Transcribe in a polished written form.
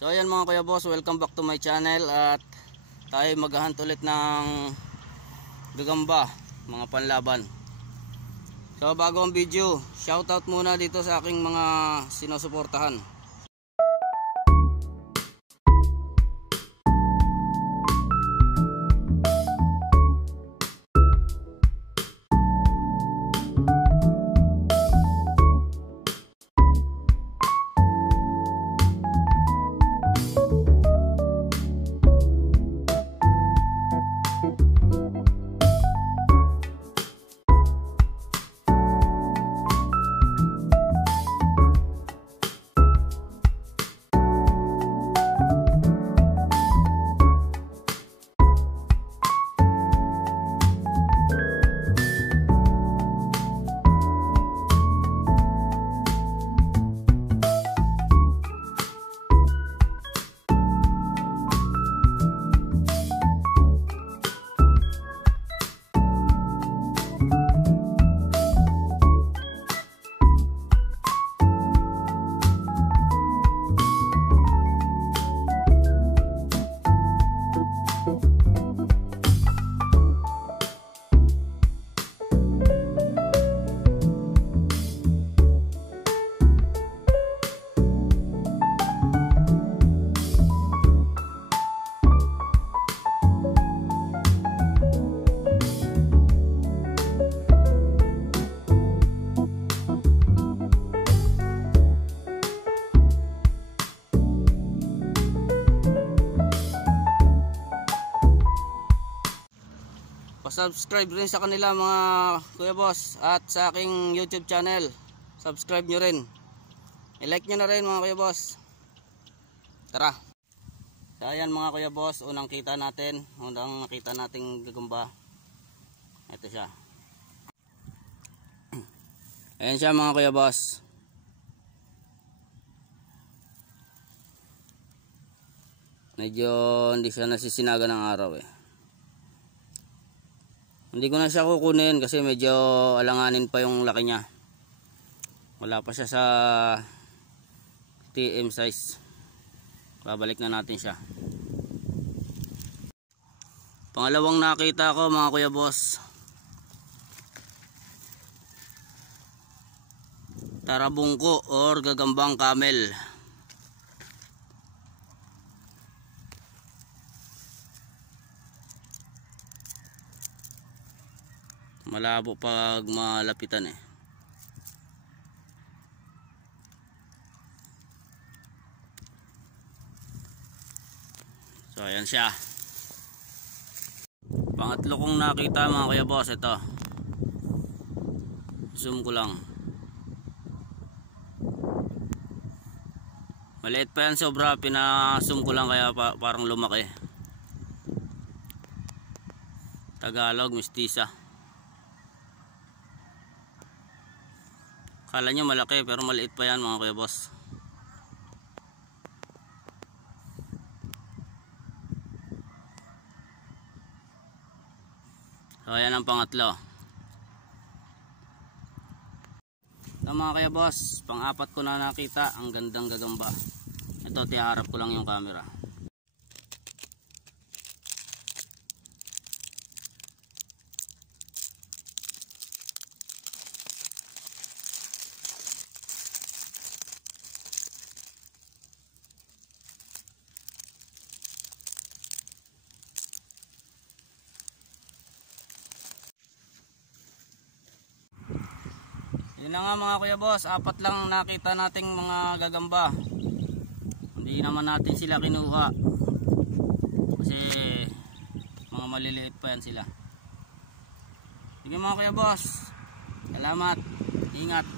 So ayan mga kuya boss, welcome back to my channel. At tayo maghahunt ulit ng gagamba, mga panlaban. So bago ang video, shoutout muna dito sa aking mga sinusuportahan. Subscribe rin sa kanila mga kuya boss, at sa aking YouTube channel subscribe nyo rin, i-like nyo na rin mga kuya boss. Tara. So ayan mga kuya boss, unang nakita nating gagamba, ito siya. Ayan siya mga kuya boss. Medyo hindi siya nasisinaga ng araw eh. Hindi ko na siya kukunin kasi medyo alanganin pa yung laki niya. Wala pa siya sa TM size. Babalik na natin siya. Pangalawang nakita ko mga kuya boss, tarabungko or gagambang camel. Malabo pag malapitan eh. So ayan siya. Pangatlo kong nakita mga kuya boss, ito. Zoom ko lang. Maliit pa yan sobra, pina-zoom ko lang kaya parang lumaki. Tagalog, mestiza. Kala nyo malaki pero maliit pa yan mga kuya boss. So ayan ang pangatlo. So mga kuya boss, pang-apat ko na nakita ang gandang gagamba. Ito, tiharap ko lang yung camera. Yun na nga mga kuya boss, apat lang nakita nating mga gagamba. Hindi naman natin sila kinuha kasi mga maliliit pa yan sila. Sige mga kuya boss, salamat, ingat.